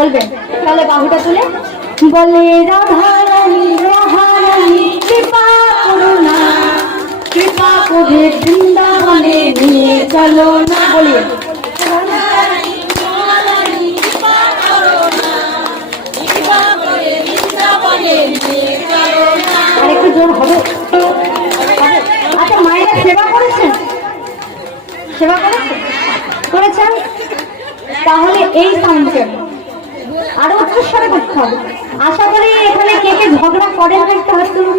বলবেন? তাহলে বাহুটা তুলে বলে রাধারানী রাধারানী কৃপা করুণা, কৃপা করে বৃন্দাবনে নিয়ে চলো না। বলি আরেকটু জোর হবে? আচ্ছা, মায়েরা সেবা করেছেন? সেবা করেছেন? তাহলে এই সাউন্ডকে আরো উচ্চস্বরে করতে হবে। আশা করি এখানে কে কে ঝগড়া করেন না, একটু হাত তুলুন।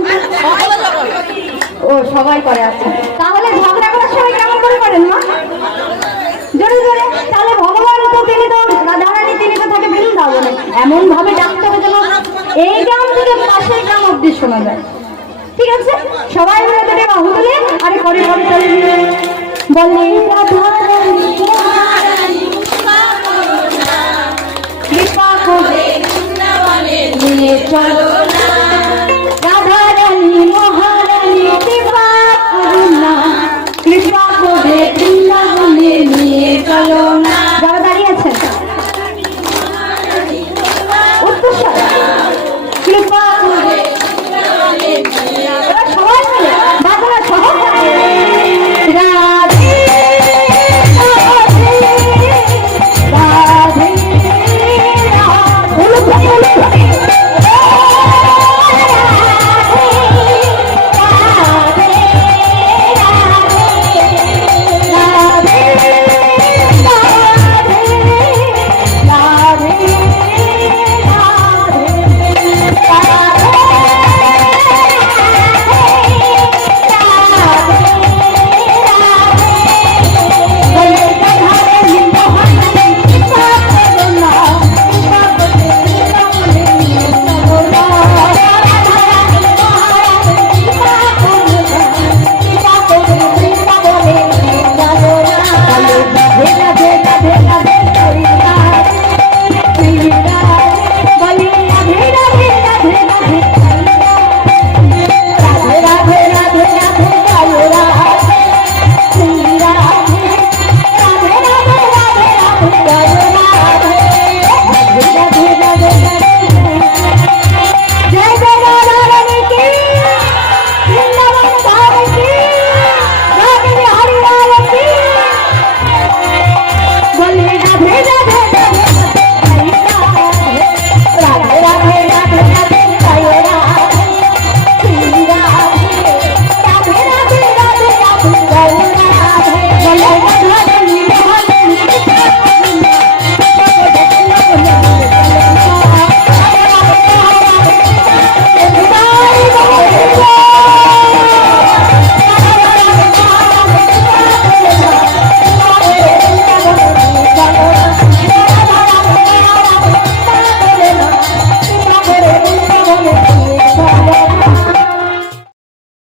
ও সবাই করে আছে। তাহলে ঝগড়া করার সময় কেমন করে করেন মা? জোরে জোরে। তাহলে ভগবান তো তিনি তো রাধারানী, তিনি তো থাকে বৃন্দাবনে, এমন ভাবে ডাকতে হবে যেন এই গ্রাম থেকে পাশের গ্রাম অব্দি শোনা যায়। ঠিক আছে, সবাই মিলে তোকে বাহু তুলে আরে করে করে চলে বলে রাধারানী কৃপা করে নিয়ে চলো।